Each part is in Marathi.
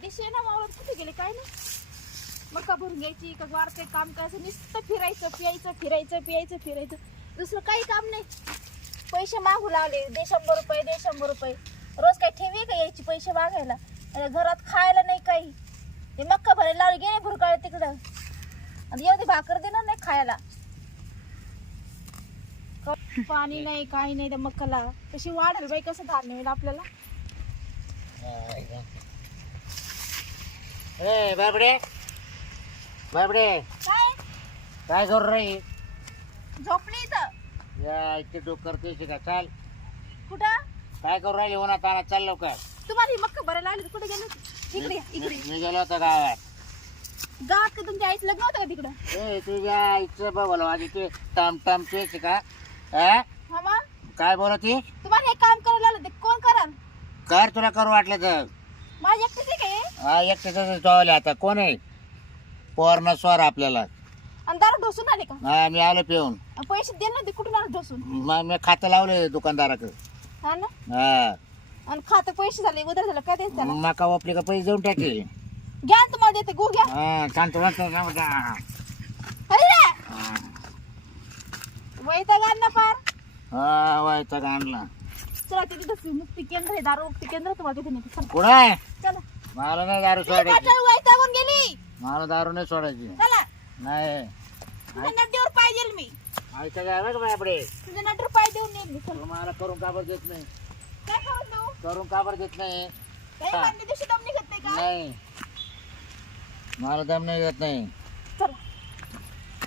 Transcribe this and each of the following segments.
दिशे ना मावळत कुठे गेले? काय नाही. मका भरून घ्यायची का वार काही काम करायचं? नुसतं फिरायचं प्यायचं फिरायचं प्यायचं फिरायचं. दुसरं काही काम नाही. पैसे मागू लागले. दे शंभर रुपये दे शंभर रुपये. रोज काही ठेवी का यायची पैसे मागायला? घरात खायला नाही काही. ते मक्का भरायला लावले गेले भुरकाळ तिकडं. आणि एवढी भाकर देणार नाही खायला. क- पाणी नाही काही नाही त्या मक्काला कशी वाढेल बाई कसं धान्य होईल आपल्याला? ए बाबडे. बाबडे. काय? काय करू रे? झोपली इथं. या इथे डोक करतोय का? चाल. कुठं? काय करू राहिले? उन्हात आणा चाल लवकर. तुम्हाला ही मक्का भरायला लागली कुठे गेले होते? इकडे या, इकडे. मी मी गेलो होतो गावात. गावात का तुमच्या आईचं लग्न होतं का तिकडं? ए तुझ्या आईचं बघलं माझी ते टम टम तेच का? हा? हा मग? काय बोलती? तुम्हाला हे काम करायला लागलं ते कोण कराल कर तुला करू वाटलं तर. माझ्या एकटीच आहे का हे? एकट्याच टॉवले आता. कोण आहे? पोर स्वर आपल्याला. आणि दारू ढोसून आले का? हा मी आलो पिऊन. आणि पैसे दे ना ते कुठून आले ढोसून मग मी खातं लावले दुकानदाराकडे. हा ना? हा. आणि खातं पैसे झाले उधार झालं काय द्यायचं त्याला? मका वापली का पैसे देऊन टाकेल घ्या ना तुम्हाला देते गो घ्या. हा शांत. अरे रे! हा. वैताग आण ना पार. हा व्हायचा आणला. चला तिथे तसं मुक्ती केंद्र आहे दारू मुक्ती केंद्र तुम्हाला तिथे नेते चला. कुठं आहे? चला. मला नाही दारू ती सोडायची. बॉटल वैतागून गेली. मला दारू नाही सोडायची. चला. नाही. तुझ्या पाय देईल मी. ऐका तुझ्या पाय देऊन येईल मी. चला. मला करून काबर देत नाही? काय करून देऊ करून काबर देत नाही? काही हा. बांधल्या दिवशी दम निघत नाही का? नाही. मला दम नाही देत नाही. चला.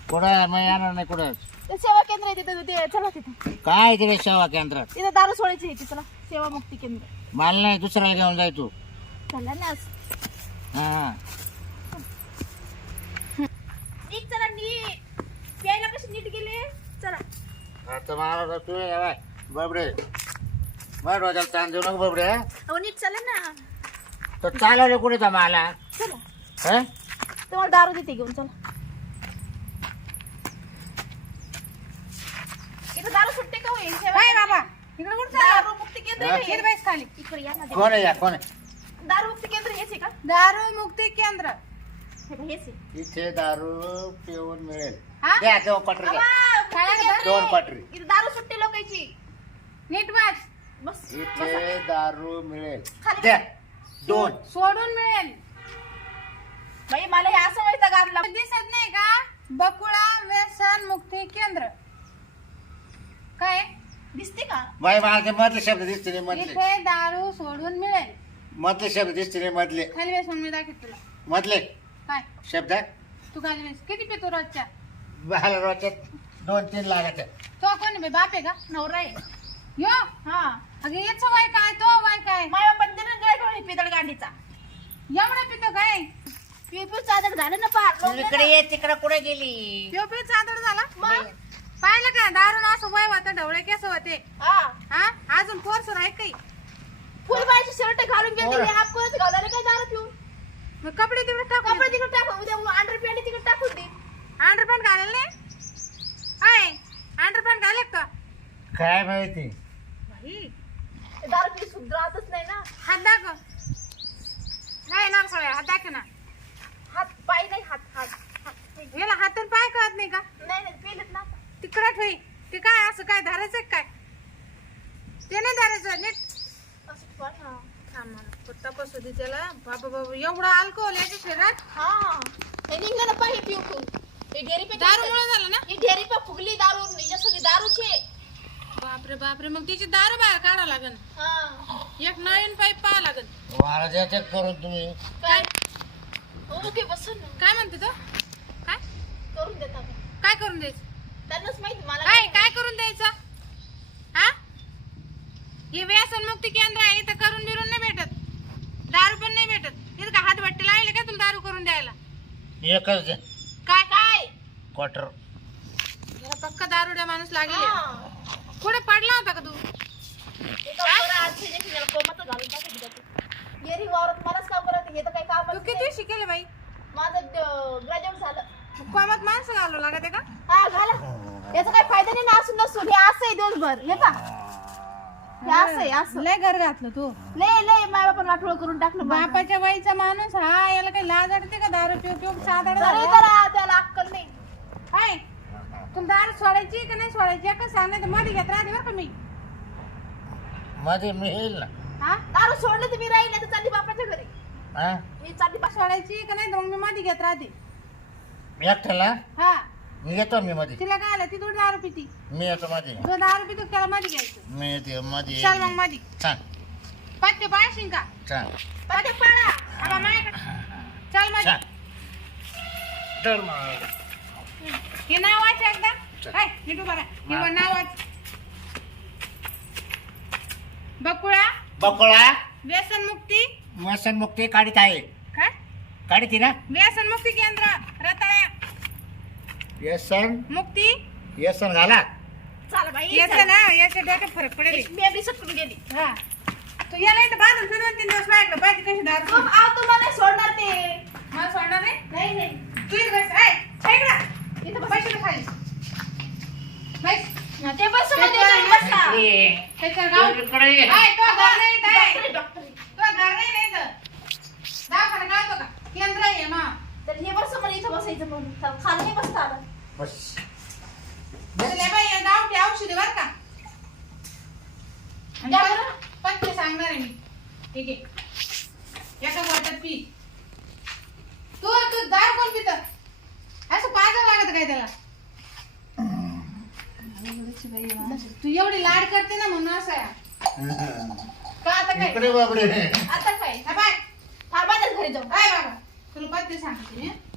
कुठं आहे? मग येणार नाही कुठं ते सेवा केंद्र आहे तिथं ते चला तिथं. काय तिथे सेवा केंद्रात तिथं दारू सोडायची आहे ती चला सेवा मुक्ती केंद्र. मला नाही दुसऱ्याला घेऊन जाय तू. चला ना. हा नीट चला नीट. प्यायला कशी नीट गेले? चला. आता मला तू ये बाय. बाबडे. बरं डोक्याला ताण देऊ नको बाबडे हा? अहो नीट चला ना. तर चालवले कुठे तर मला चला. हा? तुम्हाला दारू देते घेऊन चला. इथं दारू सुट्टे का होईल? काय बाबा. इकडे कुठं चालला? दारू मुक्ती केंद्र हा? हे. खाली. इकडे या ना कोण आहे या? कोण आहे? दारू मुक्ती केंद्र हेच आहे का? दारू मुक्ती केंद्र. हे बघ, हेच आहे. इथे दारू पिऊन मिळेल. हा? द्या दोन द्या आवा, मुक्ती केंद्र इथं दारू सुट्टी लोकांची. नीट वाच बस. बसा. इथे दारू मिळेल. खाली. द्या दोन. सोडून मिळेल. बाई मला हे असं व्हायचं दिसत नाही का? बकुळा व्यसन मुक्ती केंद्र. काय? दिसते का? बाई मला ते मधले शब्द दिसते नाही मधले. इथे दारू सोडून मिळेल. मधले शब्द दिसते नाही मधले. खाली वेस मी दाखवत तुला. मधले. काय? शब्द? तू खाली वेस किती पितो रोजच्या? बाहेर रोजच्यात दोन तीन लागायचे तो कोण आहे बे? बाप आहे का? नवरा आहे. यो! हा. अगं याचं वय काय? तो वय काय? माझ्या काय करून पितळ गांडीचा. एवढं पितो काय? पिऊ चादर झालं ना पार तू इकडे ये तिकडे कुठे गेली? पिऊ चादर झाला. मग पाहिलं का? दारून असं वय होतं ढवळे केस होते. हा. हा? अजून पोरसर आहे काही? फुलबाईचे शर्ट घालून गेले. हे आप कोणाच घालायला काय दारू पिऊन मग कपडे तिकडे टाकून कपडे तिकडे टाकून उद्या अंडर पॅन्ट तिकडे टाकून दे. अंडरपॅन्ट घालेल नाही? आहे अंडरपॅन्ट घाले का? काय माहिती? बाई. ते दारू पिऊ सुधरातच नाही ना. हात दाखव. काय येणार सगळ्या हात ना. हात पाय नाही हात हात हात. याला हातून पाय कळत नाही का? नाही नाही पेलत ना तिकडे ठेवी ते काय असं काय धरायचं का काय? ते नाही धरायचं नीट. हा. दे त्याला बाबा बाबा एवढं अल्कोहोल याच्या शरीरात हा हे निघलं ना? पाय पिऊ पिऊ हे ढेरी पे दारूमुळे झालं ना ही पे फुगली दारू सगळी दारूची बापरे बापरे. मग तिची दारू बाहेर काढावं लागन. हा. एक नळीन पाईप पाहा लागन. मला द्यायचं करून तुम्ही. काय? ओके बसून ना. काय म्हणते तो? काय? करून देता का? काय करून द्यायचं? त्यांनाच माहिती मला काय काय करून द्यायचं? हा? हे व्यसन मुक्ती केंद्र आहे इथं करून बिरून नाही भेटत. दारू पण नाही भेटत. इथं का हात भट्टी लागले का तुला दारू करून द्यायला? एकच द्या काय काय? क्वार्टर. याला पक्का दारुड्या माणूस लागेल. हा. कुठे पडला होता का तू? कोमातच घालून. येरी वावरात मलाच काम करत हे तर काही काम तू किती शिकेल बाई? माझं ग्रॅज्युएट झालं. कोमात माणसं घालू लागते का? हा घाला. याचा काही फायदा नाही ना असून नसून. हे असं आहे दिवसभर. हे पा हे असं आहे असं. लय घर घातलं तू. लय लय माय बापान वाटोळ करून टाकलं माझं. बापाच्या वाईचा माणूस हा याला काही लाज वाटते का? दारू पिऊ पिऊ साधारण जरा जरा त्याला अक्कल नाही. काय तुला दारू सोडायची का नाही सोडायची एकच सांग नाही तर मध्ये घेत राहते बरं का मी. मध्ये मी येईल ना. हा? दारू सोडलं तर मी राहील नाही तर चालली बापाच्या घरी. हा? मी चालली बा- सोडायची का नाही तर मग मी मध्ये घेत राहते. एकट्याला? हा. मी येतो मी मध्ये तिला काय आलं? ती थोडी दारू पिती. मी येतो मध्ये जो दारू पितो त्याला मध्ये घ्यायचं. मी येते मध्ये चल मग मध्ये छान पत्ते पाळशील का छान पत्ते पाळा. आबा माझ्याकडे चलमध्ये छान तर मग हे नाव वाच एकदा. काय नीट उभा राहा. हे वर नाव वाच. बकुळा बकोळा. व्यसन मुक्ती व्यसन मुक्ती काढीत आहे. काय? काढीत ना? व्यसन मुक्ती केंद्र रताळ्या. व्यसन मुक्ती? व्यसन घाला. चल बाई चल. ना याच्या डोक्यात फरक पडेल. मी आपली सटकून गेली. हा. तू याला इथं बांधून फिरून दोन तीन दिवस माझ्याकडे पाहिजे कशी दारू मग आव तुम्हाला नाही सोडणार ते. मला सोडणार नाही? नाही नाही. तू इथं बस. ऐ इकडं. इथं बस. पैसे दे खाली. बस. ते बसमध्ये बसा. त्याच्या गाव इकडे ये. ऐ तो घर नाही इथं. डॉक्टर तो घर नाही ना इथं. दवाखाना गावतो का? केंद्र आहे ना तर हे बस मला इथं बसायचं म्हणून. खाली नाही बसता आलं. बाई गावठी औषधी बर का? आणि द्या बरं. सांगणार आहे मी. ठीक आहे. एका वाटत पी. तू तू दार कोण पित? असं पाजावं लागत काय त्याला? तू एवढी लाड करते ना म्हणून असं आहे. का आता काय? इकडे बाबडे. आता काय? हा बाय. थांबायलाच घरी जाऊ. काय बाबा. तुला पत्ते सांगते हं?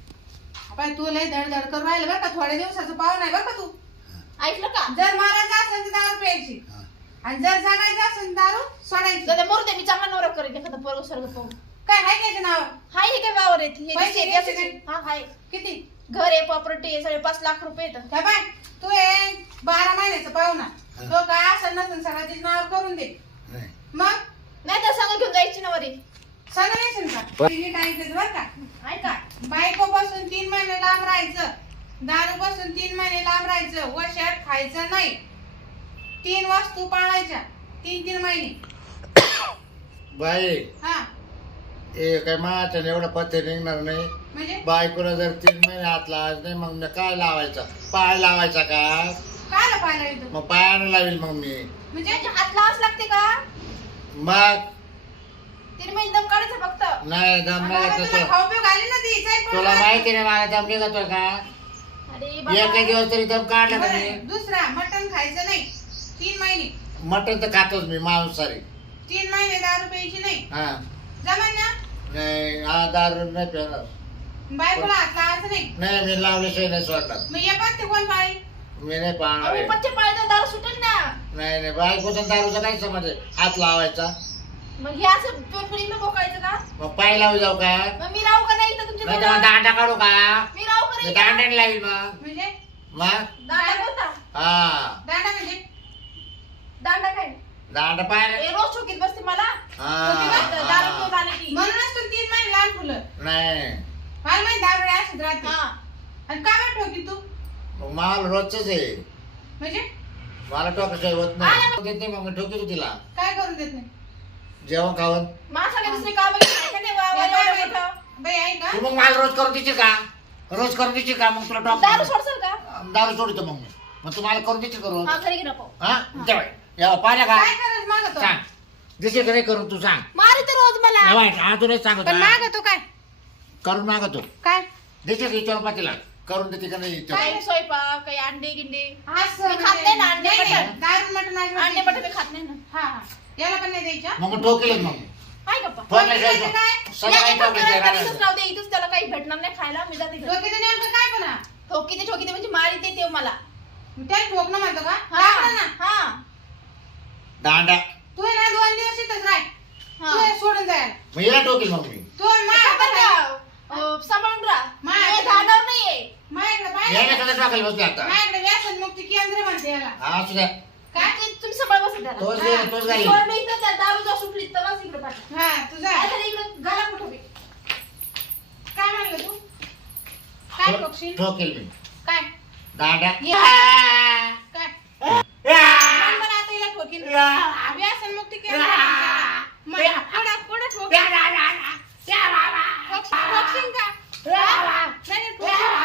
बाय तू लय धड धड करून राहिलं बरं का थोड्या दिवसाचं पाहून आहे बरं का तू? ऐकलं का? जर मारायचं असेल तर दारू प्यायची. आणि जर सांगायचं असेल तर दारू सोडायची. दादा मरू दे मी चांगला नवरा करेन. एखादा पोरग स्वर्ग पाहून काय आहे त्याचं नाव हाय हे काय वावर आहेत हे पैसे घ्यायचे काय? हा हाय. किती? घर आहे प्रॉपर्टी आहे सगळे पाच लाख रुपये येतं काय बाय तू हे बारा महिन्याचा पाहुणा तो काय असेल नसेल सगळं तिचं नाव करून दे. नाही. मग? नाही तर सांगा घेऊन जायची ना वरी सगळं नेशील का बर. तिने टाइम बर का? ऐका. बायको पासून तीन महिने लांब राहायचं दारू पासून तीन महिने लांब राहायचं व शर्ट खायचं नाही. तीन वस्तू पाळायच्या तीन तीन महिने. बाई हा. हे काय माझ्या एवढं पत्ते निघणार नाही. म्हणजे? बायकोला जर तीन महिने हात लावायचं नाही मग मी काय लावायचा? पाय लावायचा का? काय पाहायला येतो मग पायानं लावील मग मी. म्हणजे म्हणजे हात लावाच लागते का? मग? तीन महिने दम काढायचं फक्त. नाही दम नाही आता येत तुला तो. खाऊ पिऊ घाली ना ती तुला माहिती नाही मला दम निघतोय का? अरे एक बाबा दिवस तरी दम काढला का मी? बरं, दुसरा मटण खायचं नाही. तीन महिने. मटण तर खातोच मी मांसाहारी. तीन महिने दारू प्यायची नाही. हा. जमन ना? नाही हा दारू नाही पिणार. बायकोला हात लावायचं नाही. नाही मी लावल्याशिवाय नाही सोडणार मग ये पण ते कोण पाळी. मी नाही पाहणार आहे. पच्चे दारू सुटेल ना. नाही नाही बायकोचा दारूचा काय समज आहे? हात लावायचा. मग हे असं बोकायचं का? मग पाय लावू जाऊ का? मग मी राहू का नाही तुमच्या तर? मग दांडा काढू का? मी राहू का मी नाही? दांड्याने लावील मग. म्हणजे? मग? दांडा कोणता? हा. दांडा म्हणजे? दांडा काय? दांडा पाय. हे रोज चौकीत बसते मला? हा, दारू पिऊन. आली की. म्हणूनच तू तीन महिने लहान फुलं नाही. मला माहिती राहते. हा. आणि का बरं ठोकी तू? मग मला रोजच आहे. म्हणजे? मला टोकाशिवाय होत नाही. देत नाही मग ठोकीतो तिला काय करून देत नाही? जेवण खावण दुसरे काम हे एवढं मोठं. बाई आहे का तू मग मला रोज करून देशील का? रोज करून देशील का? मग तुला दारू टॉप सोडसाल का? दारू सोडतो मग मी. मग तुम्हाला करून देशील करून हा घरी नको. हा? या पाहिलं का काय करत मागतो सांग. देशील का नाही करून तू सांग. मारी तर रोज मला. हा तुला सांगतो पण मागतो काय? करून मागतो काय? देशील का विचार पाटीला करून देते का नाही स्वयंपाक काही अंडे गिंडे. असं मी खात नाही ना अंडे नाही, नाही, मटण. दारू मटण अजिबात अंडे. बटाटे खात नाही ना. हा हा. याला पण नाही द्यायच्या? मग ठोकेल मग. गप्पा? सगळं या घरात. इथंच राहू दे इथंच त्याला काही भेटणार नाही खायला. मी जाते घरी. डोक्याचं नेमकं काय पण हा? ठोकीते ठोकीते म्हणजे मारी ते ते मला. त्याला ठोकणं म्हणतो का? हा ना. हा. दांडा. तू आहे ना दोन दिवस इथंच राह. हा. तू हे सोडून जायला. मग हिला मग मी. तू खबर का? अं, सांभाळून राहा. मा- हे धाडावर नाहीये. माझ्याकडे याने बसली आता. माझ्याकडे व्यसन मुक्ती केंद्र म्हणते याला. हा असू द्या. काय? तुम्ही सांभाळ बसून त्याला. तोच हा. सुटली तेव्हाच इकडे पाठव. हा तुझा काय झालं कुठं बी. काय म्हणलं तू? काय बघशील काय? दादा. काय? बरं आता हिला मग ठीक आहे मग कोणा कोणा ठोक. ठोकशील का? नाही, नाही